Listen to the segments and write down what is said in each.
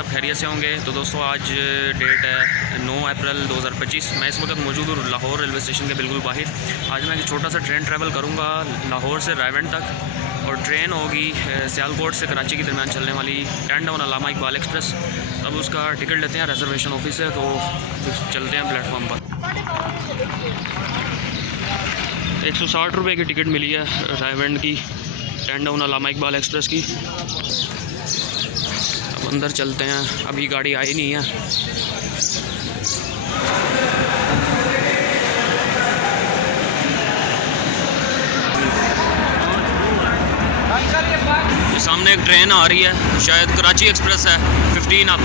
सब खैरियत से होंगे। तो दोस्तों आज डेट है 9 अप्रैल 2025। मैं इस वक्त मौजूद हूँ लाहौर रेलवे स्टेशन के बिल्कुल बाहर। आज मैं एक छोटा सा ट्रेन ट्रैवल करूँगा लाहौर से रायवंड तक, और ट्रेन होगी सियालकोट से कराची के दरमियान चलने वाली 10 टाउन अल्लामा इकबाल एक्सप्रेस। अब उसका टिकट लेते हैं, रिजर्वेशन ऑफिस है, तो चलते हैं प्लेटफॉर्म पर। 160 रुपये की टिकट मिली है रायवंड की 10 टाउन अल्लामा इकबाल एक्सप्रेस की। अब अंदर चलते हैं, अभी गाड़ी आई नहीं है। सामने एक ट्रेन आ रही है, शायद कराची एक्सप्रेस है 15 अप।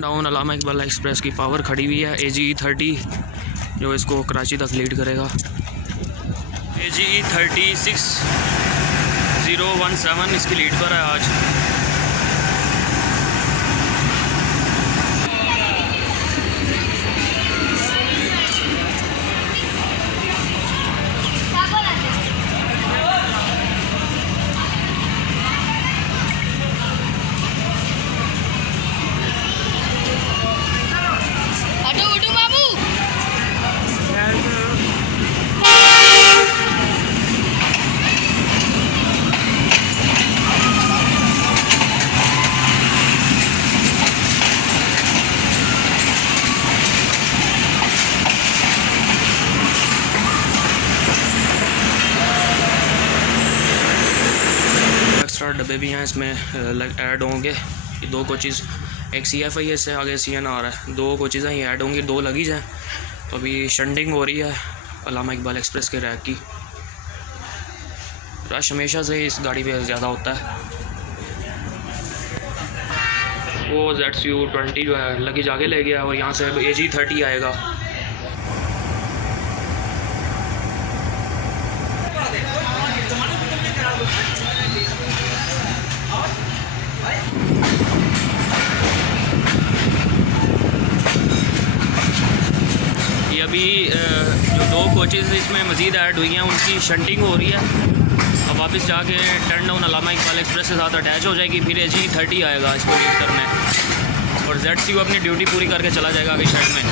टाउन अल्लामा इकबाल एक्सप्रेस की पावर खड़ी हुई है AGE 30, जो इसको कराची तक लीड करेगा। AGE 36017 इसकी लीड पर है आज। डब्बे भी हैं इसमें ऐड होंगे। ये 2 कोचेज़, एक CFI है, इससे आगे CNR है। 2 कोचेज़ हैं, ये ऐड होंगी, 2 लगीज हैं। तो अभी शंडिंग हो रही है अल्लामा इकबाल एक्सप्रेस के रैक की। रश हमेशा से इस गाड़ी पे ज़्यादा होता है। वो ZCU 20 जो है लगीज आगे ले गया, और यहाँ से AGE 30 आएगा। ये अभी जो 2 कोचेज़ इसमें मज़ीद ऐड हुई हैं, उनकी शंटिंग हो रही है। अब वापस जाके 10 टाउन अल्लामा इकबाल एक्सप्रेस के साथ अटैच हो जाएगी, फिर AGE 30 आएगा इसको लीड करने, और ZCU अपनी ड्यूटी पूरी करके चला जाएगा आगे साइड में।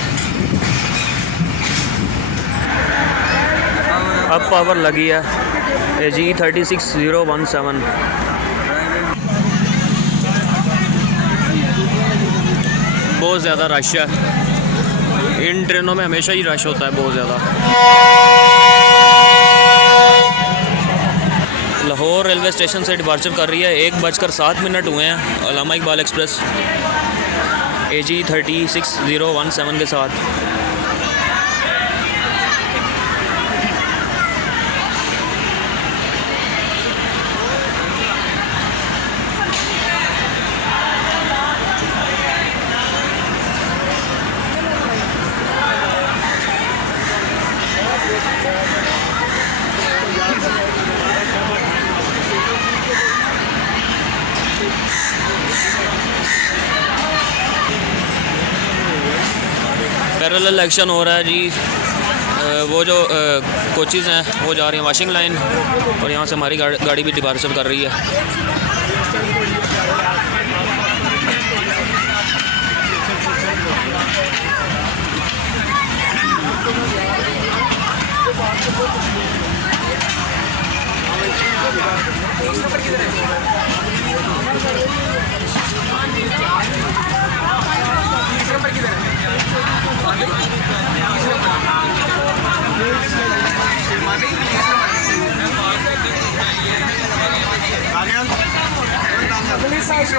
अब पावर लगी है AGE 36017। बहुत ज़्यादा रश है, इन ट्रेनों में हमेशा ही रश होता है बहुत ज़्यादा। लाहौर रेलवे स्टेशन से डिपार्चर कर रही है, 1:07 हुए हैं अल्लामा इकबाल एक्सप्रेस AGE 36017 के साथ। पैरेलल एक्शन हो रहा है जी। वो जो कोचेज़ हैं वो जा रही हैं वाशिंग लाइन, और यहाँ से हमारी गाड़ी भी डिपार्चर कर रही है। अगले साल से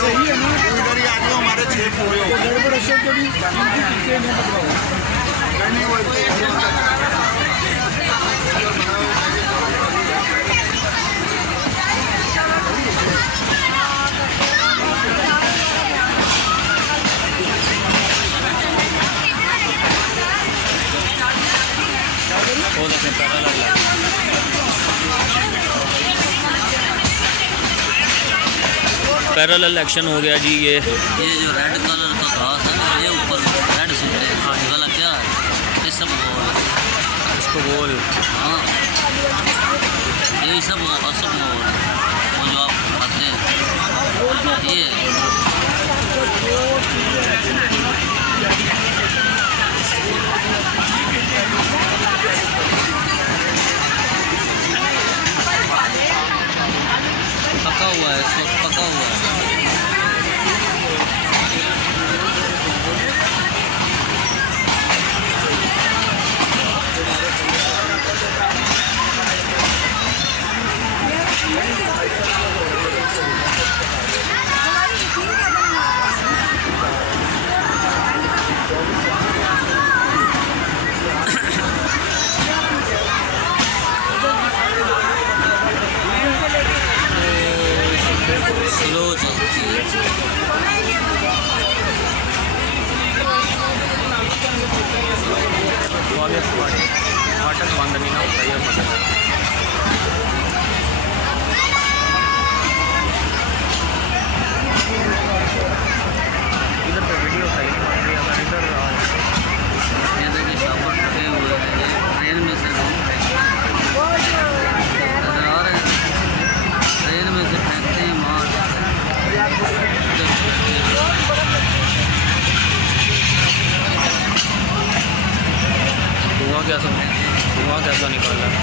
सही है ना, इधर ही आ जाओ हमारे 6 पूरे हो गड़बड़ अशोक के भी इनकी टिकटें नहीं पैरेलल एक्शन हो गया जी। ये जो रेड कलर का घास है ना, ये ऊपर रेड सूट है, ये वाला क्या है, ये सब गोल, इसको बोल। हाँ ये सब गोल, वो जो आप खाते हैं ये पका हुआ है, इस वक्त पका हुआ है। स्लो चलती है। तो आगे फाटक बंद नहीं ना होता है मतलब। इधर पे वीडियो सही नहीं बन रही, अगर इधर ये देखिए शॉपर खड़े हुए हैं, ये ट्रेन में से नजर आ रहे हैं, ट्रेन में से फेंकते हैं माल। धुआं कैसा निकाल रहा है।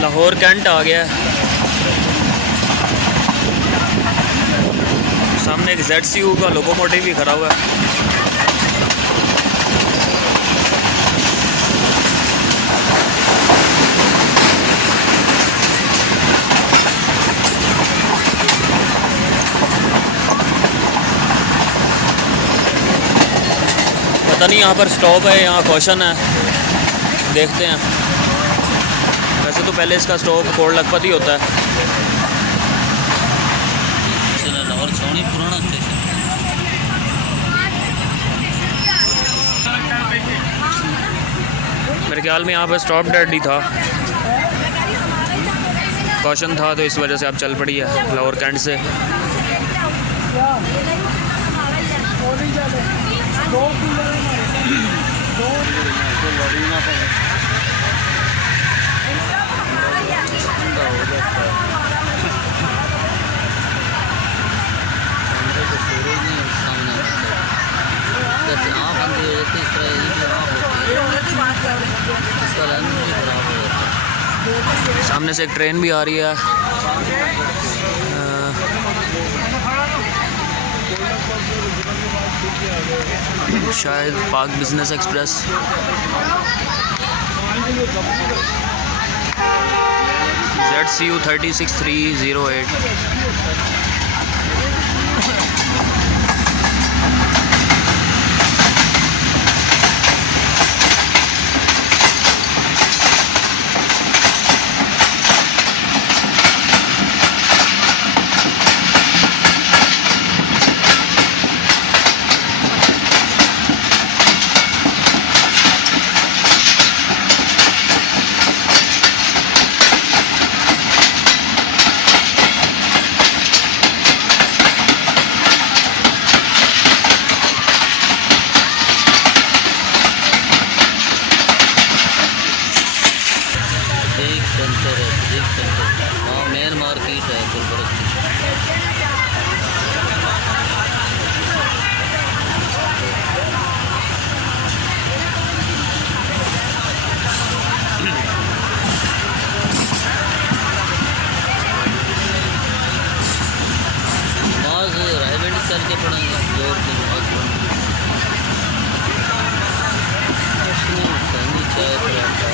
लाहौर कैंट आ गया है। सामने एक ZCU का लोकोमोटिव भी खड़ा हुआ है। पता नहीं यहाँ पर स्टॉप है, यहाँ क्वेश्चन है, देखते हैं। वैसे तो पहले इसका स्टॉप कोट लखपत ही होता है। लाहौर छावनी पुराना स्टेशन। मेरे ख्याल में यहाँ पर स्टॉप डेड ही था, क्वेश्चन था, तो इस वजह से आप चल पड़ी है लाहौर कैंट से। सामने से एक ट्रेन भी आ रही है, शायद पाक business express. ZCU 36308। Main market है गुलबर्ग की। नमाज रायगंज चल के पढ़ेंगे, जोर की नमाज पढ़ेंगे। चाय पराठा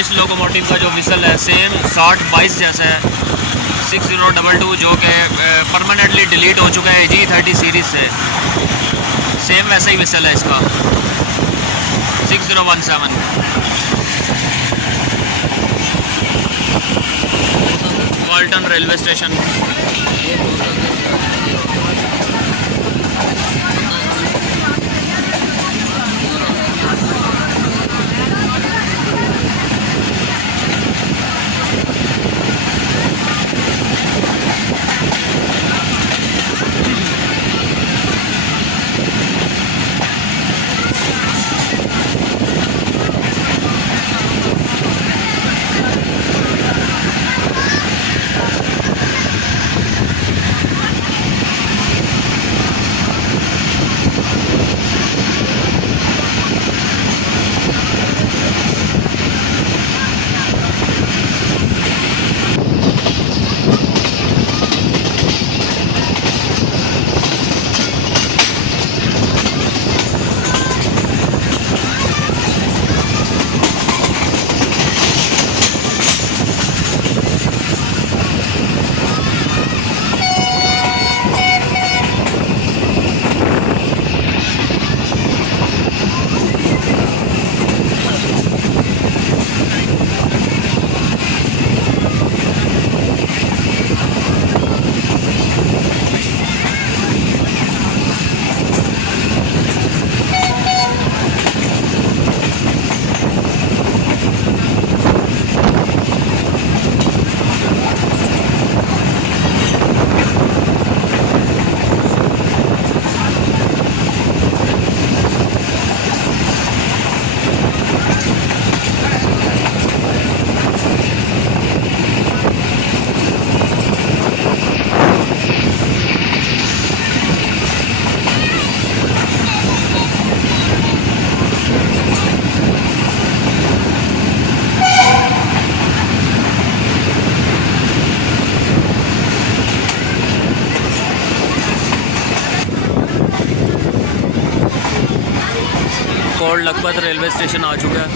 इस लोकोमोटिव का जो विसल है सेम 6022 जैसा है 6022 जो कि परमानेंटली डिलीट हो चुका है G30 सीरीज़ से। सेम वैसा ही विसल है इसका 6017। Walton railway station. Kot Lakhpat railway station आ चुका है।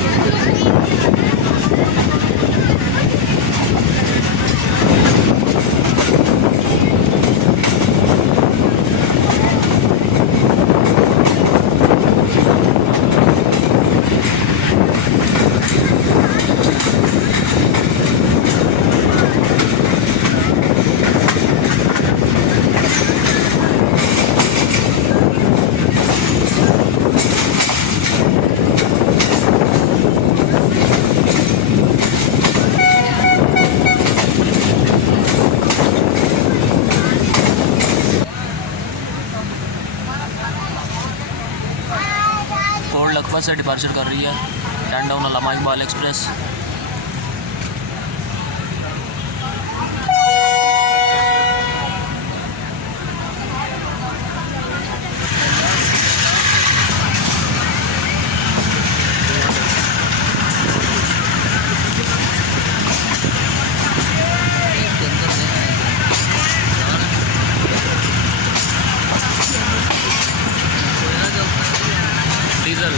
कोट लखपत से डिपार्चर कर रही है 10 डाउन अल्लामा इकबाल एक्सप्रेस। डीजल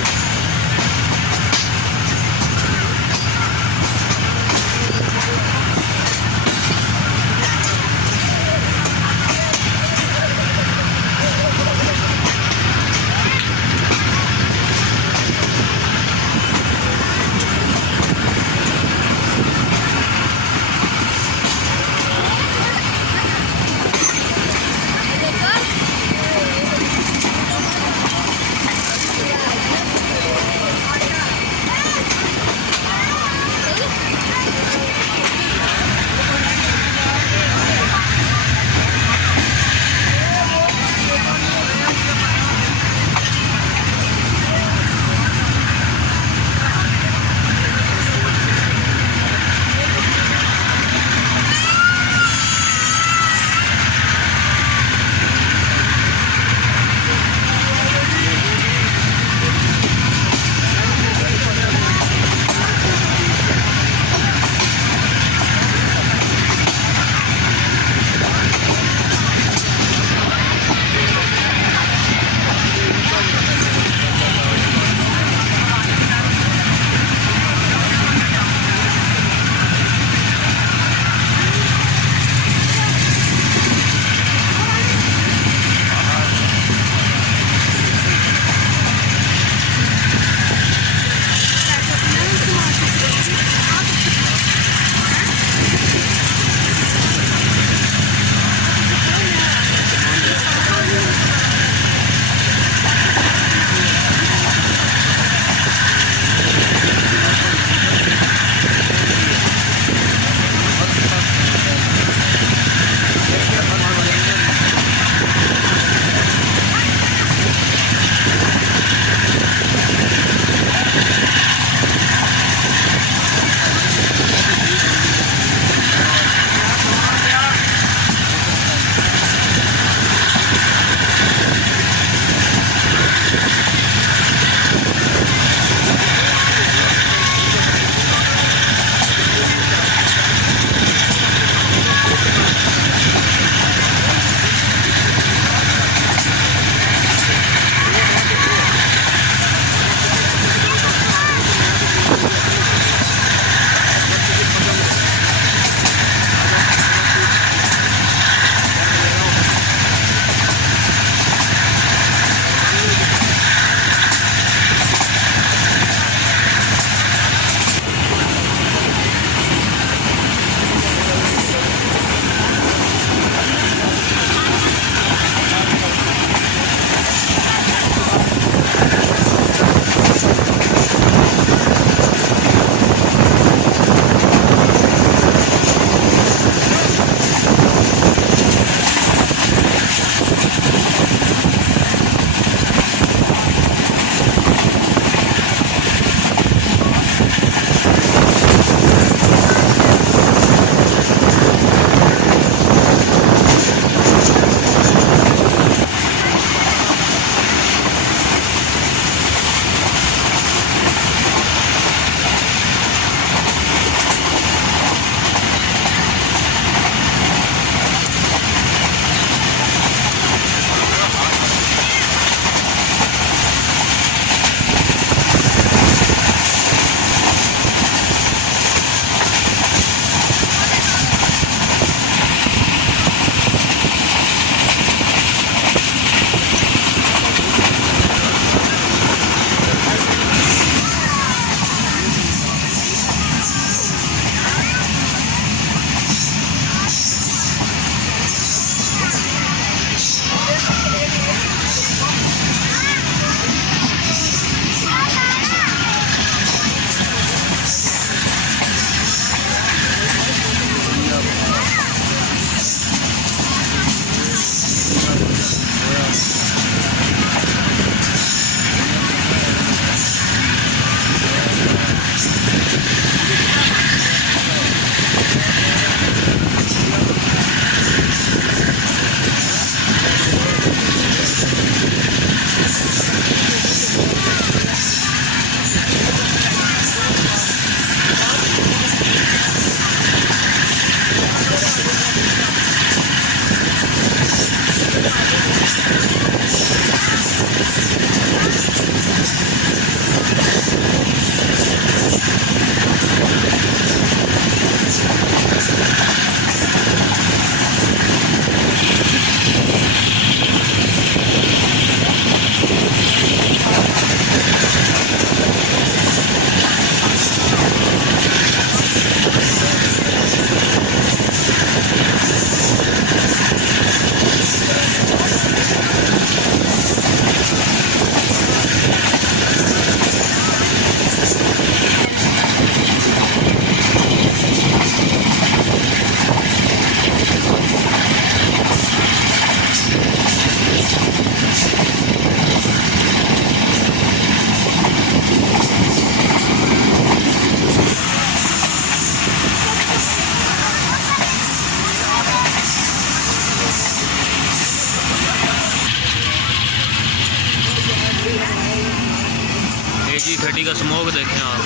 जी घटी का स्मोक देखें आप।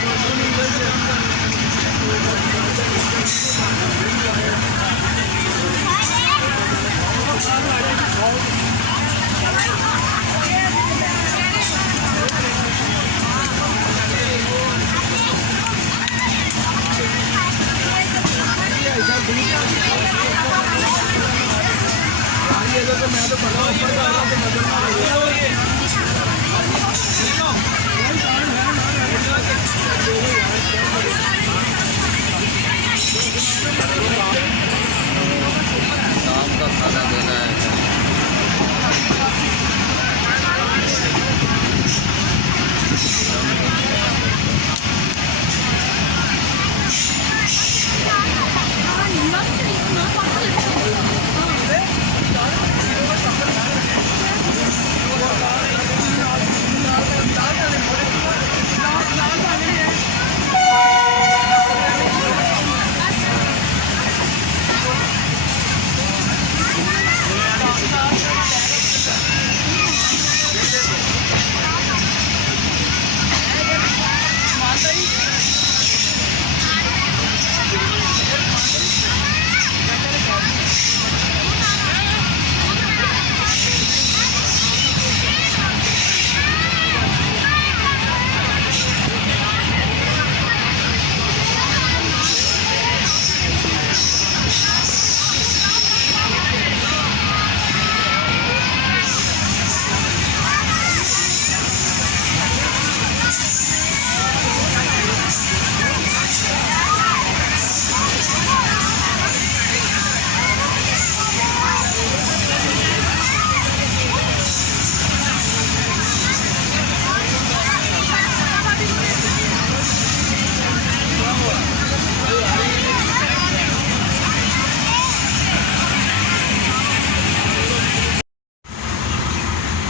शाम का खाना देना है।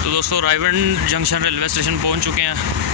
तो दोस्तों रायवन जंक्शन रेलवे स्टेशन पहुंच चुके हैं